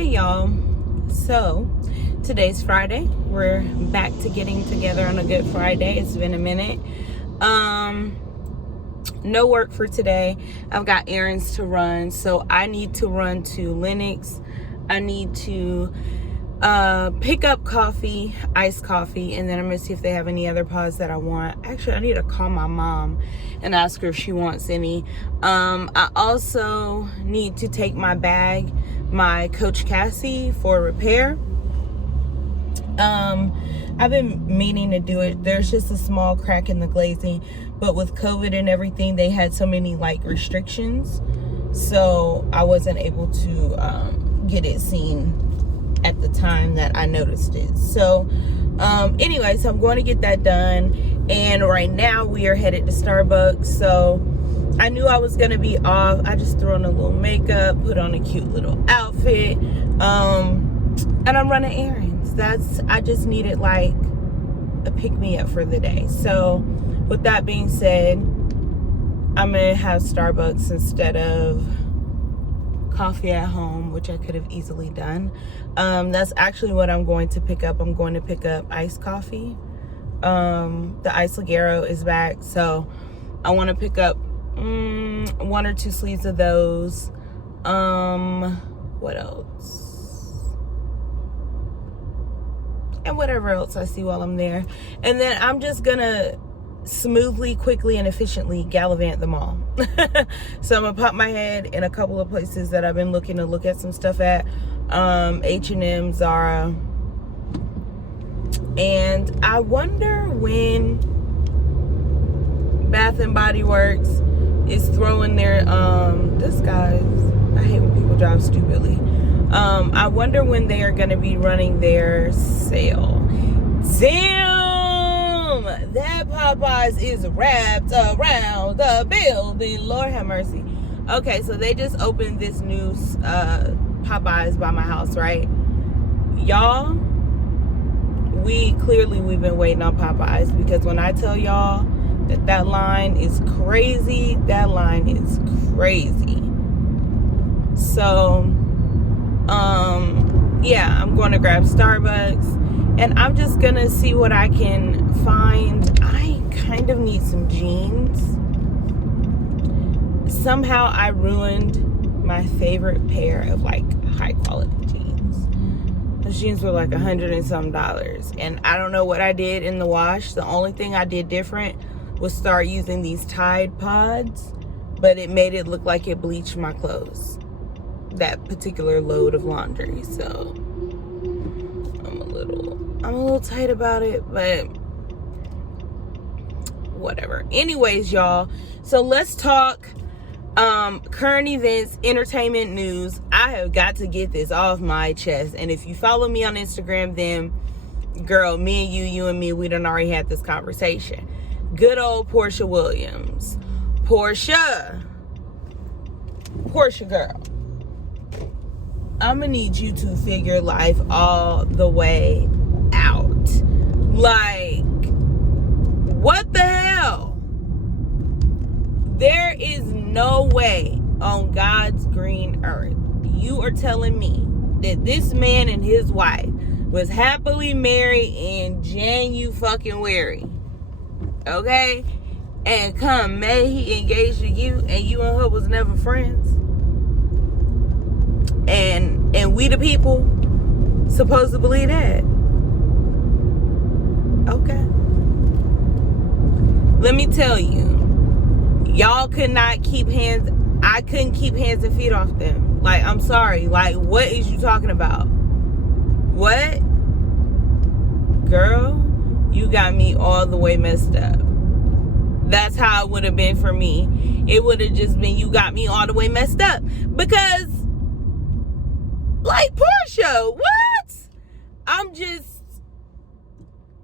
Hey y'all, so today's Friday. We're back to getting together on a good Friday. It's been a minute. No work for today. I've got errands to run, so I need to run to Lennox. I need to pick up coffee, iced coffee, and then I'm gonna see if they have any other pods that I want. Actually, I need to call my mom and ask her if she wants any. I also need to take my bag, my Coach Cassie, for repair. I've been meaning to do it. There's just a small crack in the glazing, but with COVID and everything, they had so many like restrictions, so I wasn't able to get it seen at the time that I noticed it. So anyways, I'm going to get that done, and right now we are headed to Starbucks. So I knew I was gonna be off. I just threw on a little makeup, put on a cute little outfit, and I'm running errands. I just needed like a pick-me-up for the day. So with that being said, I'm gonna have Starbucks instead of coffee at home, which I could have easily done. That's actually what I'm going to pick up. I'm going to pick up iced coffee. The Ice Ligero is back, so I want to pick up 1 or 2 sleeves of those. What else? And whatever else I see while I'm there. And then I'm just gonna smoothly, quickly, and efficiently gallivant them all. So I'm gonna pop my head in a couple of places that I've been looking to look at some stuff at. H&M, Zara. And I wonder when Bath and Body Works is throwing their this guy's, I hate when people drive stupidly. I wonder when they are gonna be running their sale. Damn, that Popeyes is wrapped around the building. Lord have mercy. Okay, so they just opened this new Popeyes by my house, right? Y'all, we've been waiting on Popeyes, because when I tell y'all that line is crazy, that line is crazy. So yeah, I'm going to grab Starbucks, and I'm just gonna see what I can find. I kind of need some jeans. Somehow I ruined my favorite pair of like high quality jeans. Those jeans were like $100 and some, and I don't know what I did in the wash. The only thing I did different was start using these Tide pods, but it made it look like it bleached my clothes, that particular load of laundry. So I'm a little tight about it, but whatever. Anyways, y'all, so let's talk current events, entertainment news. I have got to get this off my chest, and if you follow me on Instagram, then girl, me and you and me, we done already had this conversation. Good old Porsha Williams. Porsha girl, I'm gonna need you to figure life all the way out. Like, what the hell? There is no way on God's green earth you are telling me that this man and his wife was happily married in January, okay? And come May, he engaged to you, and you and her was never friends. And we the people supposed to believe that. Okay. Let me tell you, y'all could not keep hands. I couldn't keep hands and feet off them. Like, I'm sorry. Like, what is you talking about? What? Girl, you got me all the way messed up. That's how it would have been for me. It would have just been, you got me all the way messed up. Because, like, Porsha, what?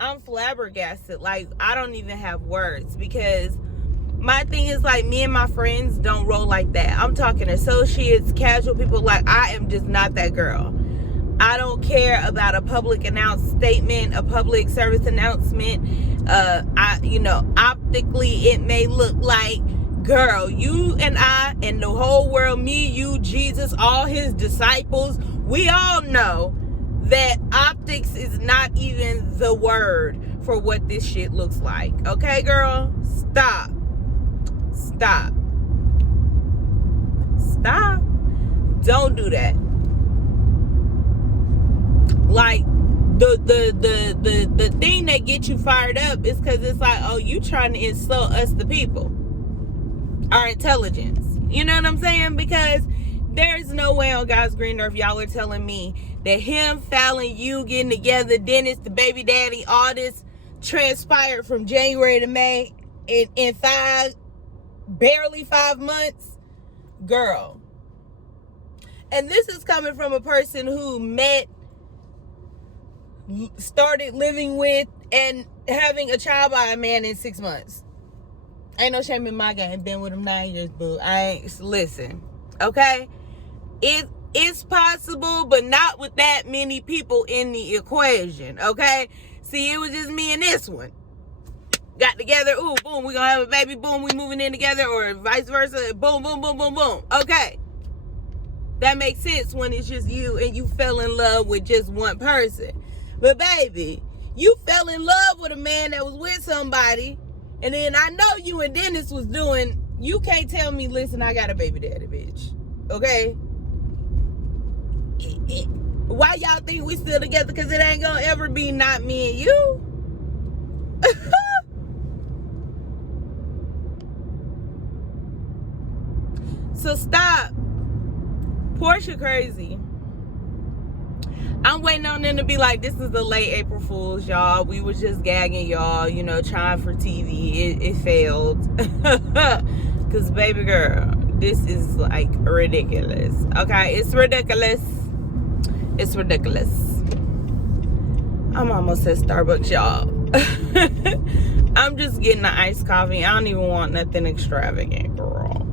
I'm flabbergasted. Like, I don't even have words, because my thing is, like, me and my friends don't roll like that. I'm talking associates, casual people. Like, I am just not that girl. I don't care about a public announced statement, a public service announcement. Optically it may look like, girl, you and I and the whole world, me, you, Jesus, all his disciples, We all know that optics is not even the word for what this shit looks like. Okay, girl? Stop. Stop. Stop. Don't do that. Like, the thing that gets you fired up is because it's like, oh, you trying to insult us, the people, our intelligence. You know what I'm saying? Because there's no way on God's green earth y'all are telling me that him, Fallon, you getting together, Dennis, the baby daddy, all this transpired from January to May in barely 5 months. Girl. And this is coming from a person who started living with, and having a child by a man in 6 months. Ain't no shame in my game. Been with him 9 years, boo. Listen, okay? It's possible, but not with that many people in the equation, okay? See, it was just me and this one. Got together, ooh, boom, we gonna have a baby, boom, we moving in together, or vice versa, boom, boom, boom, boom, boom. Okay. That makes sense when it's just you and you fell in love with just one person. But baby, you fell in love with a man that was with somebody, and then I know you and Dennis was doing, you can't tell me, listen, I got a baby daddy, bitch. Okay? Why y'all think we still together? Because it ain't gonna ever be not me and you. So stop. Porsha crazy. I'm waiting on them to be like, this is the late April Fools, y'all. We was just gagging y'all, you know, trying for TV. It failed. Because, baby girl, this is, like, ridiculous. Okay? It's ridiculous. It's ridiculous. I'm almost at Starbucks, y'all. I'm just getting an iced coffee. I don't even want nothing extravagant, girl.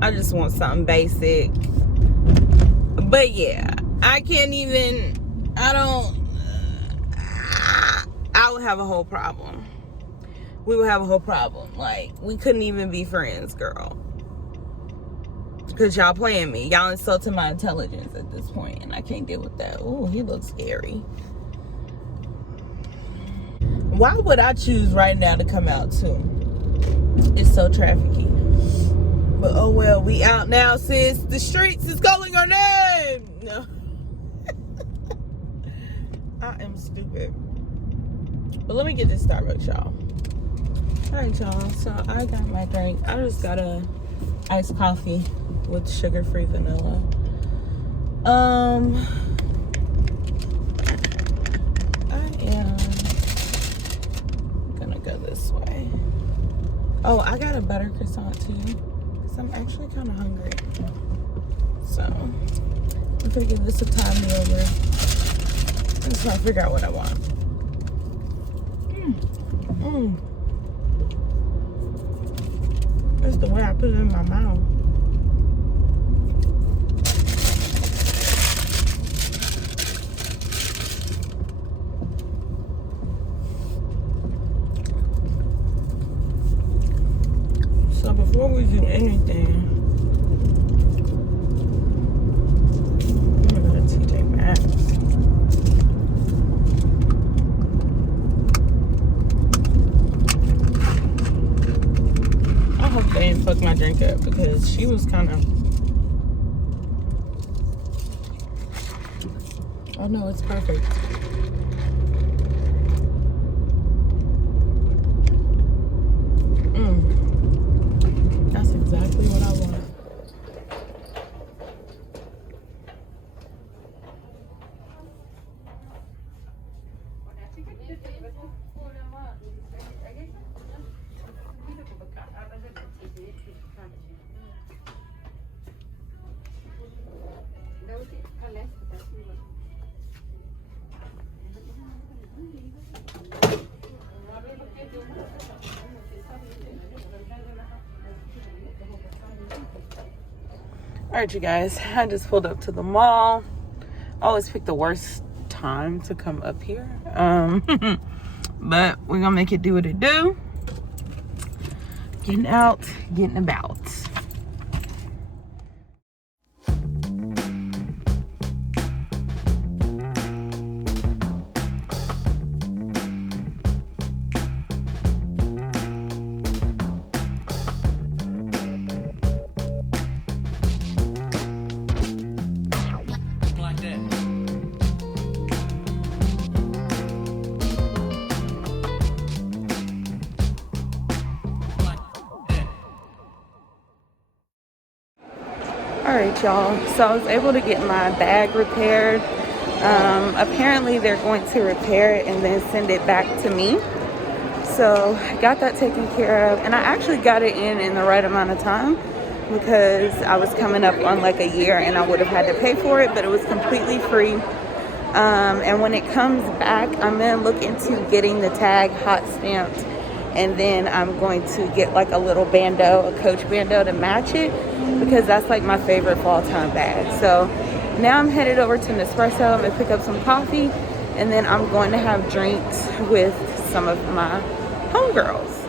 I just want something basic. But, yeah. I would have a whole problem. We would have a whole problem. Like, we couldn't even be friends, girl. Because y'all playing me. Y'all insulting my intelligence at this point, and I can't deal with that. Ooh, he looks scary. Why would I choose right now to come out, too? It's so trafficky. But, oh, well, we out now, sis. The streets is calling our name. No. I am stupid. But let me get this Starbucks, y'all. Alright, y'all. So I got my drink. I just got a iced coffee with sugar-free vanilla. I am gonna go this way. Oh, I got a butter croissant too, because I'm actually kind of hungry. So I'm gonna give this a time over. I'm just trying to figure out what I want. That's the way I put it in my mouth. So before we do anything, I'm gonna go to TJ Maxx. I hope they didn't fuck my drink up, because she was kind of... Oh no, it's perfect. That's exactly what I want. All right, you guys, I just pulled up to the mall. I always pick the worst time to come up here. But we're gonna make it do what it do. Getting out, getting about. Alright, y'all, so I was able to get my bag repaired. Apparently they're going to repair it and then send it back to me. So I got that taken care of, and I actually got it in the right amount of time because I was coming up on like a year and I would have had to pay for it, but it was completely free. And when it comes back, I'm gonna look into getting the tag hot stamped, and then I'm going to get like a little bandeau, a Coach bandeau to match it, because that's like my favorite fall time bag. So now I'm headed over to Nespresso. I'm gonna pick up some coffee, and then I'm going to have drinks with some of my homegirls.